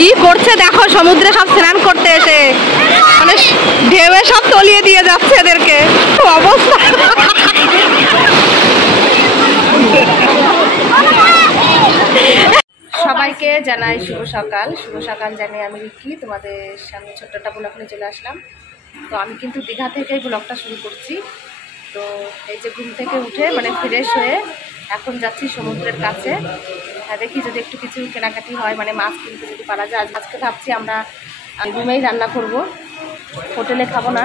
কি করছে দেখো, সমুদ্রে সব স্নান করতে এসে মানে ঢেউয়ে সব তলিয়ে দিয়ে যাচ্ছে এদেরকে, অবস্থা। সবাইকে জানাই শুভ সকাল। শুভ সকাল জানিয়ে আমি রিকি তোমাদের সামনে ছোট্ট একটা ব্লগ নিয়ে চলে আসলাম। তো আমি কিন্তু দীঘা থেকেই ব্লগটা শুরু করছি। তো এই যে ঘুম থেকে উঠে মানে ফ্রেশ হয়ে এখন যাচ্ছি সমুদ্রের কাছে। দেখি যদি একটু কিছু কেনাকাটি হয়, মানে মাছ কিনতে যদি পারা যায়। আজকে ভাবছি আমরা রুমেই রান্না করব, হোটেলে খাবো না।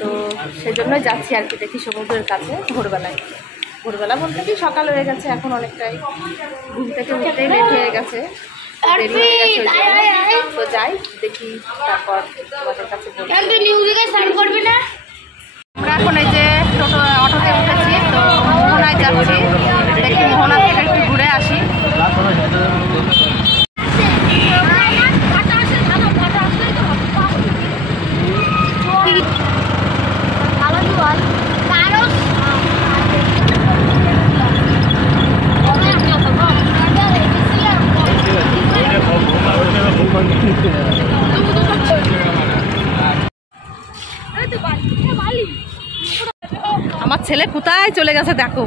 তো সেজন্যই যাচ্ছি আর কি, দেখি সমুদ্রের কাছে ভোরবেলায়। ভোরবেলা বলতে কি সকাল হয়ে গেছে, এখন অনেকটাই ঘুম থেকে উঠতেই লেট হয়ে গেছে, দেরি হয়ে গেছে। তো যাই দেখি, তারপর তোমাদের কাছে বলবো। আমরা এখন এই যে অটোতে উঠেছি, তো মোহনায় যাচ্ছি। দেখি মোহনা থেকে একটু ঘুরে আসি। আমার ছেলে কোথায় চলে গেছে দেখো।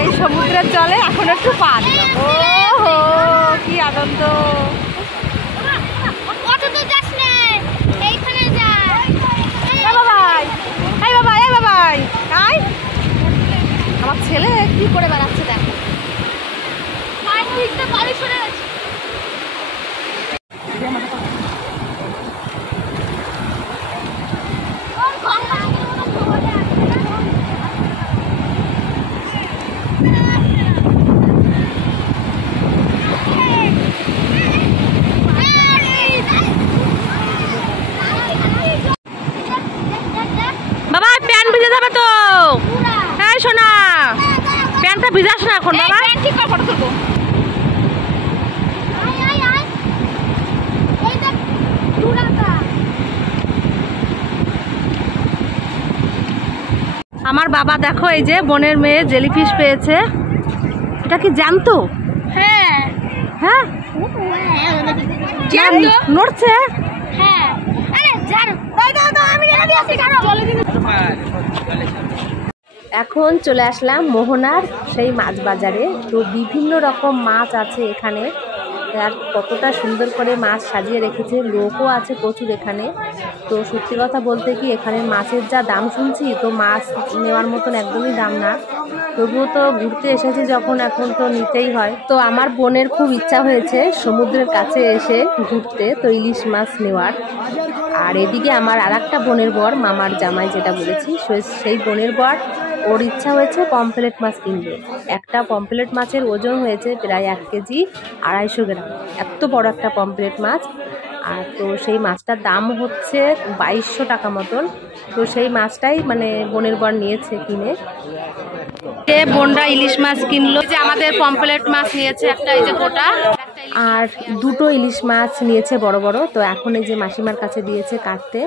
এই সমুদ্রের জলে এখন একটু পান, ও হো কি আনন্দ। আমার ছেলে কি করে বেড়াচ্ছে দেখো। বাবা প্যান্ট ভিজে যাবে তো, হ্যাঁ শোনা প্যান্টটা ভিজাস না এখন বাবা। ফটো তুলবো। আমার বাবা দেখো এই যে বোনের মেয়ে জেলিফিশ পেয়েছে। এটা কি জ্যান্ত? হ্যাঁ হ্যাঁ নড়ছে। এখন চলে আসলাম মোহনার সেই মাছ বাজারে। তো বিভিন্ন রকম মাছ আছে এখানে, আর কতটা সুন্দর করে মাছ সাজিয়ে রেখেছে, লোকও আছে প্রচুর এখানে। তো সত্যি কথা বলতে কি এখানে মাছের যা দাম শুনছি, তো মাছ নেওয়ার মতন একদমই দাম না। তবুও তো ঘুরতে এসেছি যখন, এখন তো নিতেই হয়। তো আমার বোনের খুব ইচ্ছা হয়েছে সমুদ্রের কাছে এসে ঘুরতে, তো ইলিশ মাছ নেওয়ার। আর এদিকে আমার আর একটা বোনের বর, মামার জামাই যেটা বলেছি, সেই বোনের বর ওর ইচ্ছা হয়েছে পমফ্রেট মাছ কিনবে। একটা পমফ্রেট মাছের ওজন হয়েছে প্রায় 1 কেজি 250 গ্রাম, এত বড় একটা পমফ্রেট মাছ। আর তো সেই মাছটার দাম হচ্ছে 2200 টাকা মতন। তো সেই মাছটাই মানে বোনের বর নিয়েছে কিনে। বোনরা ইলিশ মাছ কিনলো, যে আমাদের পমফ্রেট মাছ নিয়েছে একটা, এই যে গোটা, আর 2টো ইলিশ মাছ নিয়েছে বড় বড়। তো এখন এই যে মাসিমার কাছে দিয়েছে কাটতে,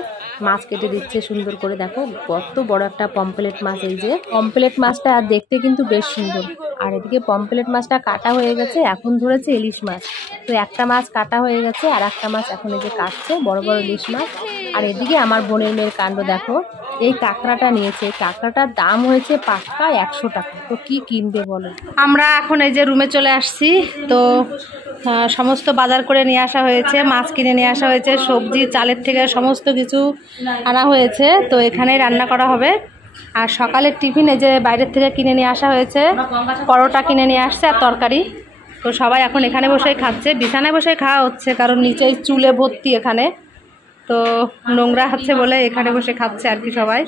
মাছ কেটে দিচ্ছে সুন্দর করে। দেখো কত বড় একটা পমফ্রেট মাছ। এই যে পমফ্রেট মাছটা দেখতে কিন্তু বেশ সুন্দর। আর এদিকে পমফ্রেট মাছটা কাটা হয়ে গেছে, এখন ধরেছে ইলিশ মাছ। তো একটা মাছ কাটা হয়ে গেছে, আর একটা মাছ এখন এই যে কাটছে, বড় বড় ইলিশ মাছ। আর এদিকে আমার বোনের মেয়ের কাণ্ড দেখো, এই কাঁকড়াটা নিয়েছে। কাঁকড়াটার দাম হয়েছে পাক্কা 100 টাকা। তো কি কিনবে বলো। আমরা এখন এই যে রুমে চলে আসছি। তো সমস্ত বাজার করে নিয়ে আসা হয়েছে, মাছ কিনে নিয়ে আসা হয়েছে, সবজি চালের থেকে সমস্ত কিছু আনা হয়েছে। তো এখানেই রান্না করা হবে। আর সকালের টিফিন এই যে বাইরের থেকে কিনে নিয়ে আসা হয়েছে, পরোটা কিনে নিয়ে আসছে আর তরকারি। তো সবাই এখন এখানে বসেই খাচ্ছে, বিছানায় বসে খাওয়া হচ্ছে, কারণ নিচেই চুলে ভর্তি এখানে। তো নোংরা হচ্ছে বলে এখানে বসে খাচ্ছে আর কি সবাই।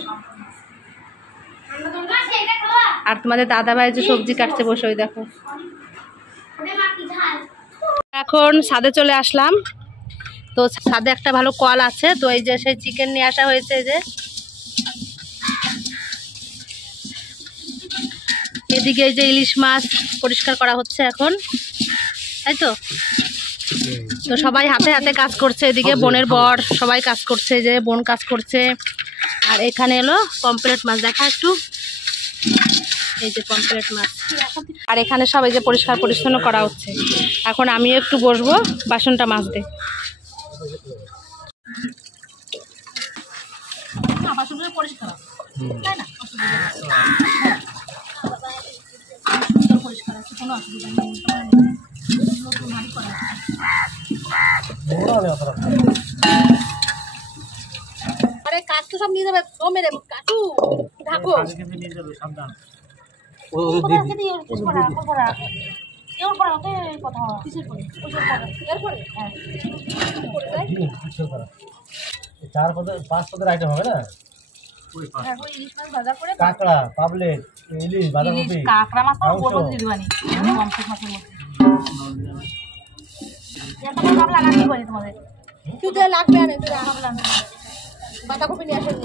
আর তোমাদের দাদা ভাই যে সবজি কাটছে বসে, ওই দেখো। এখন ছাদে চলে আসলাম। তো ছাদে একটা ভালো কল আছে, তো এই যে সেই চিকেন নিয়ে আসা হয়েছে। এই যে এদিকে এই যে ইলিশ মাছ পরিষ্কার করা হচ্ছে এখন, তাই তো। তো সবাই হাতে হাতে কাজ করছে, এদিকে বোনের বর সবাই কাজ করছে, যে বোন কাজ করছে। আর এখানে এলো পমফ্রেট মাছ, দেখা একটু, এই যে পমফ্রেট মাছ। আর এখানে সব এই যে পরিষ্কার পরিচ্ছন্ন করা হচ্ছে। এখন আমিও একটু বসবো বাসনটা মাজতে। পরিষ্কার তাই না, পরিষ্কার আছে, কোনো অসুবিধা নেই। আরে কাঠ তো সব নিয়ে যাবে, ও মেরে কাটু ঢাকো সাবধান। চার পদের 5 পদের আইটেম হবে না, ইলিশ মাছ ভাজা করে, কাঁকড়া, পাবলেট, ইলিশ, বাঁধাকপি, কাঁকড়া মাছ তো বলবো দিয়ে দিবানি পমফ্রেট মাছের মধ্যে। এটা তো সব লাগানি করি তোমাদের, কি দিয়ে লাগবে না তো রাখা লাগবে, বাঁধাকপি নিয়ে আসেন।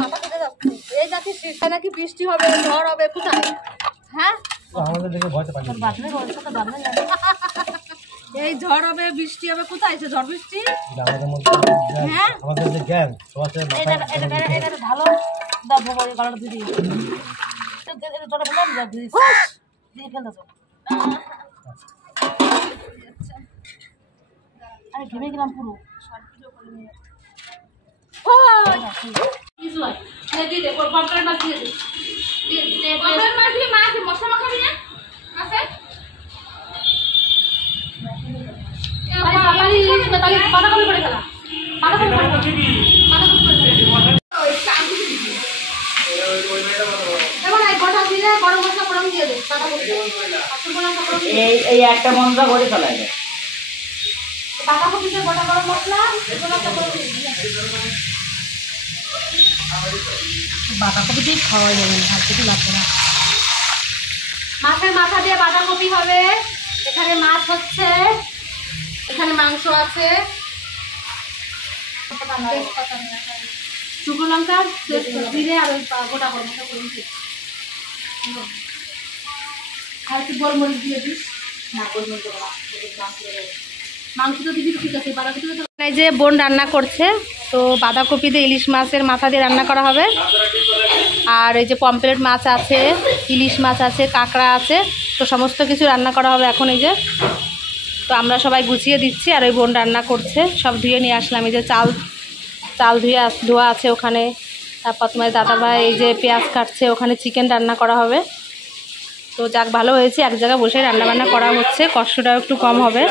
মাথা কেটে যাচ্ছে, এই নাকি শীতে নাকি বৃষ্টি হবে, ঝড় হবে, কোথায়? হ্যাঁ আমাদের দেখে ভয়তে পারি বাদলে রয়েছে তো বাদলে এই ঝড় হবে বৃষ্টি হবে, কোথায় সে ঝড় বৃষ্টি? আমাদের মধ্যে হ্যাঁ আমাদের যে জ্ঞান সবাইকে এটা ভালো দাও বড় কালার দিদি, এটা তোরা বললাম যা দিদি দিয়ে ফেল দাও। আরে ঘেমে গেলাম পুরো, শর্ট ভিডিও করে নিয়ে কিছু হয় দিয়ে দে পমফ্রেট মাছ দিয়ে দে, পমফ্রেট মাছ দিয়ে মাছ মশলা মাখাবি না আছে পানি ইলিশ না, তাহলে বাঁধাকপি করে ফেলা, বাঁধাকপি করে এখন এই গোটা দিয়ে গরম মশলা গরম দিয়ে দে, এই একটা মশলা করে ফেলা যায়, বাঁধাকপি দিয়ে গোটা গরম মশলা এগুলো তো করে দিই। বাঁধাকপি দিয়ে খাওয়া যাবে না, কিছু লাগবে না। মাছের মাথা দিয়ে বাঁধাকপি হবে, এখানে মাছ হচ্ছে, এখানে মাংস আছে, শুকনো লঙ্কা জিরে আর ওই গোটা গরম মশলা করে দিচ্ছি, আর একটু গোলমরিচ দিয়ে দিস না, গোলমরিচ মাংস তো দিবি ঠিক আছে, বাঁধাকপি তো এই যে বোন রান্না করছে। তো বাঁধাকপি দিয়ে ইলিশ মাছের মাথা দিয়ে রান্না করা হবে, আর এই যে পমফ্রেট মাছ আছে, ইলিশ মাছ আছে, কাঁকড়া আছে, তো সমস্ত কিছু রান্না করা হবে এখন। এই যে তো আমরা সবাই গুছিয়ে দিচ্ছি, আর ওই বোন রান্না করছে, সব ধুয়ে নিয়ে আসলাম। এই যে চাল ধোয়া আছে ওখানে, তারপর তোমার দাদাভাই এই যে পেঁয়াজ কাটছে, ওখানে চিকেন রান্না করা হবে। তো যাক ভালো হয়েছে, এক জায়গায় বসে রান্নাবান্না করা হচ্ছে, কষ্টটাও একটু কম হবে।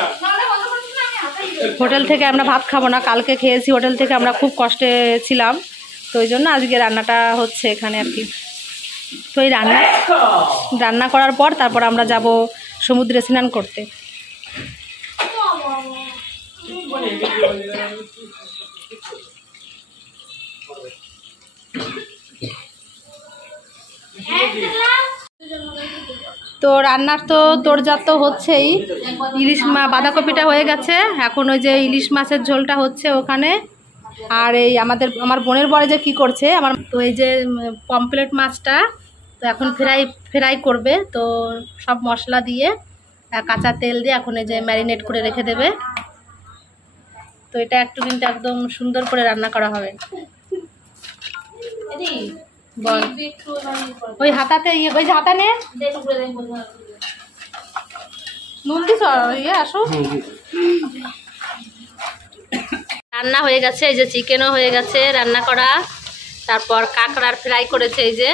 হোটেল থেকে আমরা ভাত খাবো না, কালকে খেয়েছি হোটেল থেকে, আমরা খুব কষ্টে ছিলাম, তো ওই জন্য আজকে রান্নাটা হচ্ছে এখানে আর কি। তো এই রান্না করার পর তারপর আমরা যাব সমুদ্রে স্নান করতে। তো রান্নার তো তোড়জোড় তো হচ্ছেই, ইলিশ বাঁধাকপিটা হয়ে গেছে, এখন ওই যে ইলিশ মাছের ঝোলটা হচ্ছে ওখানে। আর এই আমার বোনের বরে যে কি করছে, আমার তো এই যে পমফ্রেট মাছটা তো এখন ফ্রাই করবে, তো সব মশলা দিয়ে কাঁচা তেল দিয়ে এখন এই যে ম্যারিনেট করে রেখে দেবে। তো এটা একটু কিন্তু একদম সুন্দর করে রান্না করা হবে। বল ওই হাতাতে ওই যে হাতা নে নুন দিস ইয়ে আসো। রান্না হয়ে গেছে, এই যে চিকেনও হয়ে গেছে রান্না করা, তারপর কাঁকড়ার ফ্রাই করেছে এই যে,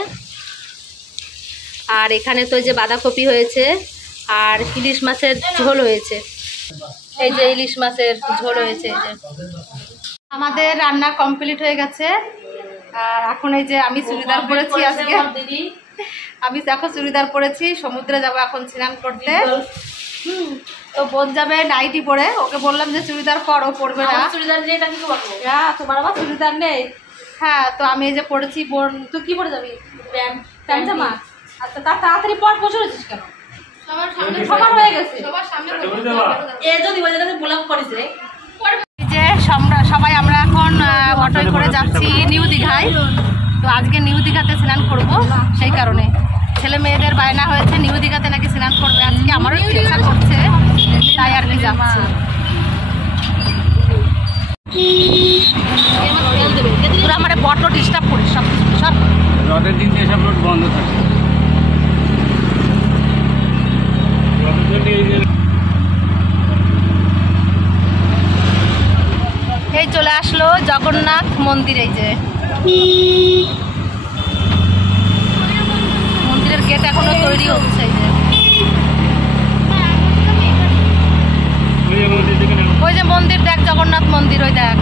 আর এখানে তো এই যে বাঁধাকপি হয়েছে, আর ইলিশ মাছের ঝোল হয়েছে, এই যে ইলিশ মাছের ঝোল হয়েছে। এই যে আমাদের রান্না কমপ্লিট হয়ে গেছে। আর এখন এই যে আমি চুড়িদার পরেছি, আজকে আমি দেখো চুড়িদার পরেছি, সমুদ্রে যাব এখন স্নান করতে। তো বোন যাবে নাইটি পরে, ওকে বললাম যে চুড়িদার পর, ও পরবে না। চুড়িদার নেই তোমার আবার চুড়িদার নেই? হ্যাঁ, তো আমি এই যে পরেছি। বোন তুই কি পরে যাবি? প্যান্ট জামা? আচ্ছা, তার তাড়াতাড়ি পর বসে রয়েছিস কেন? সবার হয়ে গেছে, সবার সামনে যে সবাই আমরা এখন অটোয় করে যাচ্ছি নিউ দীঘায়। তো আজকে নিউ দীঘাতে স্নান করব, সেই কারণে ছেলে মেয়েদের বায়না হয়েছে নিউ দীঘাতে নাকি স্নান করবে আজকে, আমারও ইচ্ছা করছে, তাই আর কি যাচ্ছি। পুরো আমার বড্ড ডিস্টার্ব করিস সব কিছু, সব রথের দিন এসব রোড বন্ধ থাকে। এই চলে আসলো জগন্নাথ মন্দির। এই যে মন্দিরের গেট এখনো তৈরি হচ্ছে। এই যে ওই যে মন্দির দেখ, জগন্নাথ মন্দির, ওই দেখ।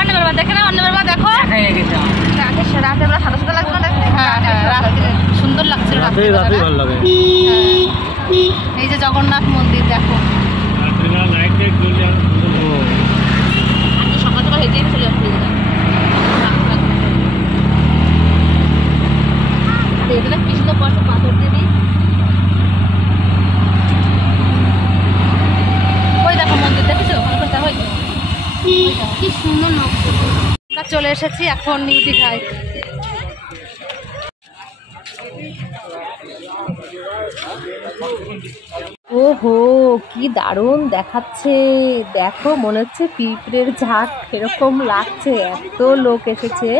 অন্যবার দেখে না, অন্যবার দেখো, রাতের বেলা সাদা সাদা লাগছে না? হ্যাঁ হ্যাঁ, রাত্রে সুন্দর লাগছিল, রাত্রে ভালো লাগে। এই যে জগন্নাথ মন্দির দেখো, সকাল সকাল হেঁটে চলে আসছে। কি সুন্দর পাথর দিয়ে দিই। ওই দেখো মন্দির দেখেছো, কি সুন্দর নকশা। আমরা চলে এসেছি এখন নিউ দীঘায়। ওহো, কি দারুণ দেখাচ্ছে, দেখো মনে হচ্ছে পিঁপড়ের ঝাঁক এরকম লাগছে। এত লোক এসেছে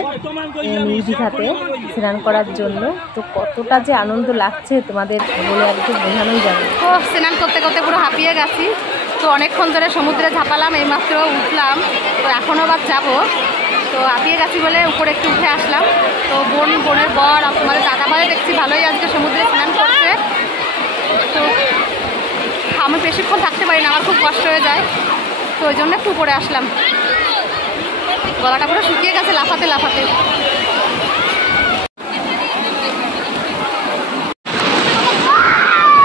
নিউ দীঘাতে স্নান করার জন্য, তো কতটা যে আনন্দ লাগছে তোমাদের বলে একদম বোঝানোই যাবে। তো স্নান করতে করতে পুরো হাঁপিয়ে গেছি, তো অনেকক্ষণ ধরে সমুদ্রে ঝাঁপালাম, এইমাত্র উঠলাম, তো এখনও আবার যাবো। তো হাঁপিয়ে গেছি বলে উপরে একটু উঠে আসলাম। তো বোনের বর আমাদের দাদা ভাই দেখছি ভালোই আজকে সমুদ্রে স্নান করছে। তো আমি বেশিক্ষণ থাকতে পারি না, আমার খুব কষ্ট হয়ে যায়, তো ওই জন্য একটু উপরে আসলাম। গলাটা পুরো শুকিয়ে গেছে লাফাতে লাফাতে।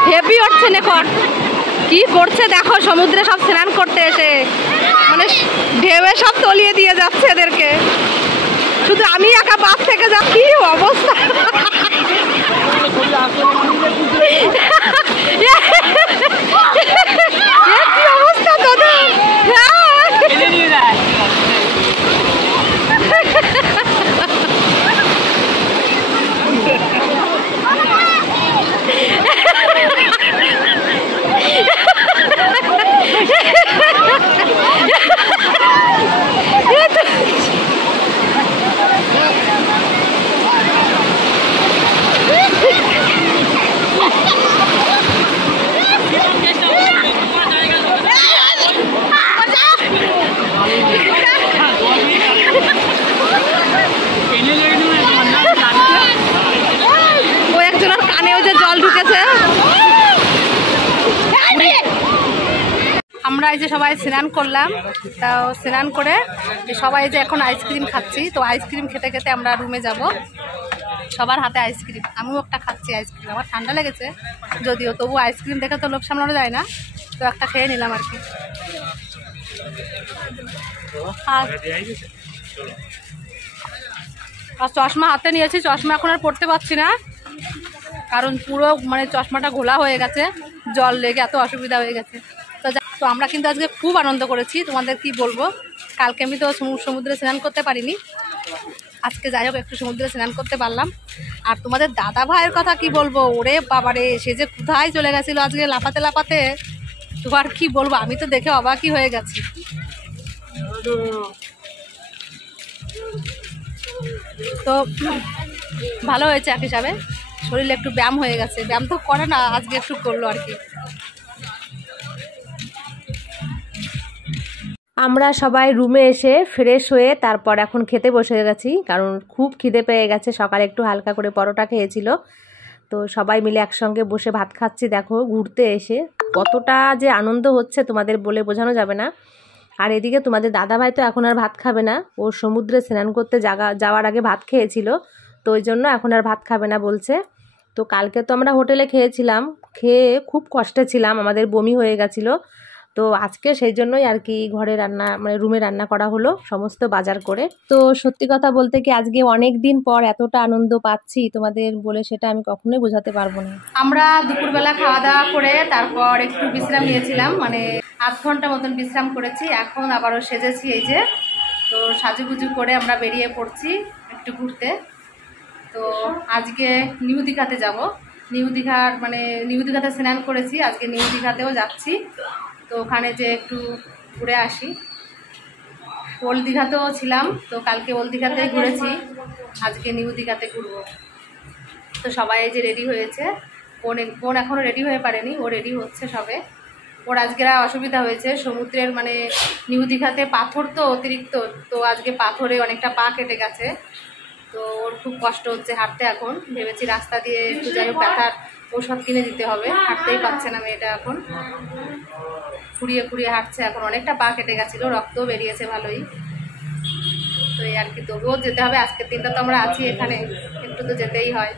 হেভি উঠছে এখন, কি করছে দেখো, সমুদ্রে সব স্নান করতে এসে মানে ঢেউয়ে সব তলিয়ে দিয়ে যাচ্ছে এদেরকে, শুধু আমি একা বাস থেকে যা, কি অবস্থা। কি অবস্থা তোদের। আমরা এই যে সবাই স্নান করলাম, তাও স্নান করে সবাই যে এখন আইসক্রিম খাচ্ছি। তো আইসক্রিম খেতে খেতে আমরা রুমে যাব। সবার হাতে আইসক্রিম, আমিও একটা খাচ্ছি আইসক্রিম। আমার ঠান্ডা লেগেছে যদিও, তবু আইসক্রিম দেখে তো লোভ সামলানো যায় না, তো একটা খেয়ে নিলাম আর কি। আর চশমা হাতে নিয়েছি, চশমা এখন আর পড়তে পারছি না, কারণ পুরো মানে চশমাটা ঘোলা হয়ে গেছে, জল লেগে এত অসুবিধা হয়ে গেছে। তো আমরা কিন্তু আজকে খুব আনন্দ করেছি, তোমাদের কি বলবো। কালকে আমি তো সমুদ্রে স্নান করতে পারিনি, আজকে যাই হোক একটু সমুদ্রে স্নান করতে পারলাম। আর তোমাদের দাদা ভাইয়ের কথা কি বলবো, ওরে বাবারে, সে যে কোথায় চলে গেছিলো আজকে লাফাতে লাফাতে, তোমার কি বলবো, আমি তো দেখে অবাকই হয়ে গেছি। তো ভালো হয়েছে এক হিসাবে, শরীরে একটু ব্যায়াম হয়ে গেছে, ব্যায়াম তো করে না, আজকে একটু করলো আর কি। আমরা সবাই রুমে এসে ফ্রেশ হয়ে তারপর এখন খেতে বসে গেছি, কারণ খুব খিদে পেয়ে গেছে। সকালে একটু হালকা করে পরোটা খেয়েছিল, তো সবাই মিলে একসঙ্গে বসে ভাত খাচ্ছি। দেখো ঘুরতে এসে কতটা যে আনন্দ হচ্ছে তোমাদের বলে বোঝানো যাবে না। আর এদিকে তোমাদের দাদাভাই তো এখন আর ভাত খাবে না, ও সমুদ্রে স্নান করতে যাওয়ার আগে ভাত খেয়েছিল, তো ওই জন্য এখন আর ভাত খাবে না বলছে। তো কালকে তো আমরা হোটেলে খেয়েছিলাম, খেয়ে খুব কষ্টে ছিলাম, আমাদের বমি হয়ে গেছিলো। তো আজকে সেই জন্যই আর কি ঘরে রান্না মানে রুমে রান্না করা হলো সমস্ত বাজার করে। তো সত্যি কথা বলতে কি আজকে অনেক দিন পর এতটা আনন্দ পাচ্ছি তোমাদের বলে সেটা আমি কখনোই বোঝাতে পারবো না। আমরা দুপুরবেলা খাওয়া দাওয়া করে তারপর একটু বিশ্রাম নিয়েছিলাম, মানে 8 ঘন্টা মতন বিশ্রাম করেছি। এখন আবারও সেজেছি, এই যে তো সাজুগুজু করে আমরা বেরিয়ে পড়ছি একটু একটু ঘুরতে। তো আজকে নিউ দীঘাতে যাব। নিউ দীঘার মানে নিউ দীঘাতে স্নান করেছি, আজকে নিউ দীঘাতেও যাচ্ছি। তো ওখানে যে একটু ঘুরে আসি। ওল্ড দীঘাতেও ছিলাম, তো কালকে ওল্ড দীঘাতেই ঘুরেছি, আজকে নিউ দীঘাতে ঘুরবো। তো সবাই যে রেডি হয়েছে, বোন এখনও রেডি হয়ে পারেনি, ও রেডি হচ্ছে সবে। ওর আজকের অসুবিধা হয়েছে, সমুদ্রের মানে নিউ দীঘাতে পাথর তো অতিরিক্ত, তো আজকে পাথরে অনেকটা পা কেটে গেছে। তো ওর খুব কষ্ট হচ্ছে হাঁটতে। এখন ভেবেছি রাস্তা দিয়ে একটু যাই হোক ব্যথার ঔষধ কিনে দিতে হবে, হাঁটতেই পারছে না মেয়েটা, এখন খুঁড়িয়ে খুঁড়িয়ে হাঁটছে। এখন অনেকটা পা কেটে গেছিলো, রক্তও বেরিয়েছে ভালোই। তো এই আর কি, তবুও যেতে হবে। আজকের দিনটা তো আমরা আছি এখানে, একটু তো যেতেই হয়।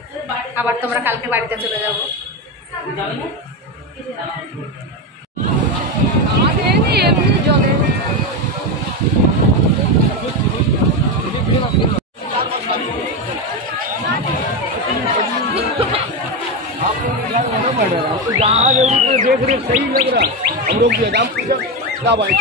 আবার তো আমরা কালকে বাড়িতে চলে যাব। देख रहे सही लग रहा, हम लोग भी दाम पूछा क्या भाई।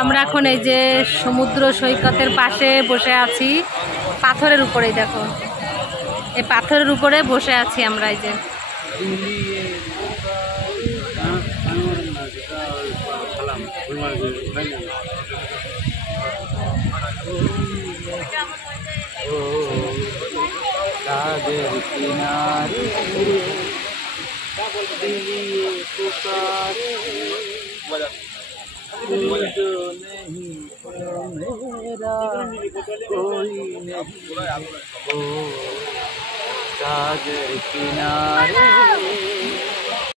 আমরা এখন এই যে সমুদ্র সৈকতের পাশে বসে আছি, পাথরের উপরেই দেখো, এই পাথরের উপরে বসে আছি আমরা। এই যে सागर किनारे